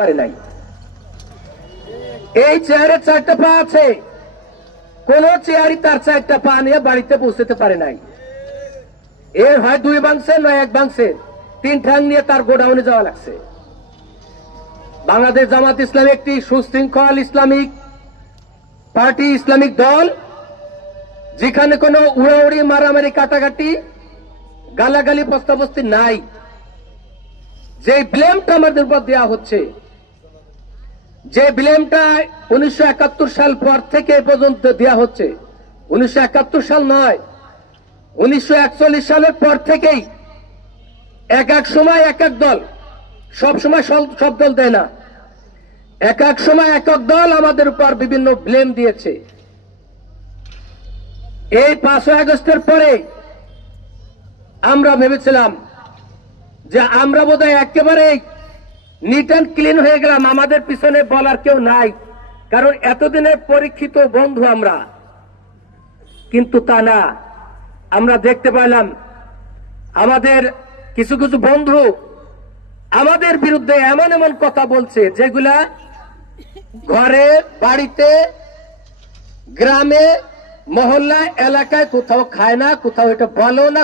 পারে নাই। এই চেয়ারে চারটা পা আছে। কোন চেয়ারই তার চারটা পা নিয়ে বাড়িতে পৌঁছতে পারে নাই। এর হয় দুই নয় এক তিন ঠ্যাং নিয়ে তার গোডাউনে যাওয়া লাগছে। বাংলাদেশ জামাত ইসলামী একটি সুশৃঙ্খল ইসলামিক পার্টি, ইসলামিক দল, যেখানে কোনো উড়াউড়ি, মারামারি, কাটাকাটি, গালাগালি প্রস্তাবস্তি নাই। যে ব্লেমটা আমাদের উপর দেওয়া হচ্ছে যে ব্লেমটা উনিশশো একাত্তর সাল পর থেকে পর্যন্ত দেওয়া হচ্ছে, উনিশশো একাত্তর সাল নয়, উনিশশো সালের পর থেকেই এক এক সময় এক এক দল, সব সময় সব- দল দেয় না। এক এক সময় এক এক দল আমাদের উপর বিভিন্ন ব্লেম দিয়েছে। এই পাঁচই আগস্টের পরে আমরা ভেবেছিলাম যে আমরা বোধহয় একেবারে নিট অ্যান্ড ক্লিন হয়ে গেলাম, আমাদের পিছনে বলার কেউ নাই, কারণ পরীক্ষিত বন্ধু আমরা। কিন্তু তা না, আমরা দেখতে আমাদের কিছু কিছু বন্ধু আমাদের বিরুদ্ধে এমন এমন কথা বলছে, যেগুলা ঘরে, বাড়িতে, গ্রামে, মহল্লা, এলাকায় কোথাও খায় না, কোথাও এটা বলো না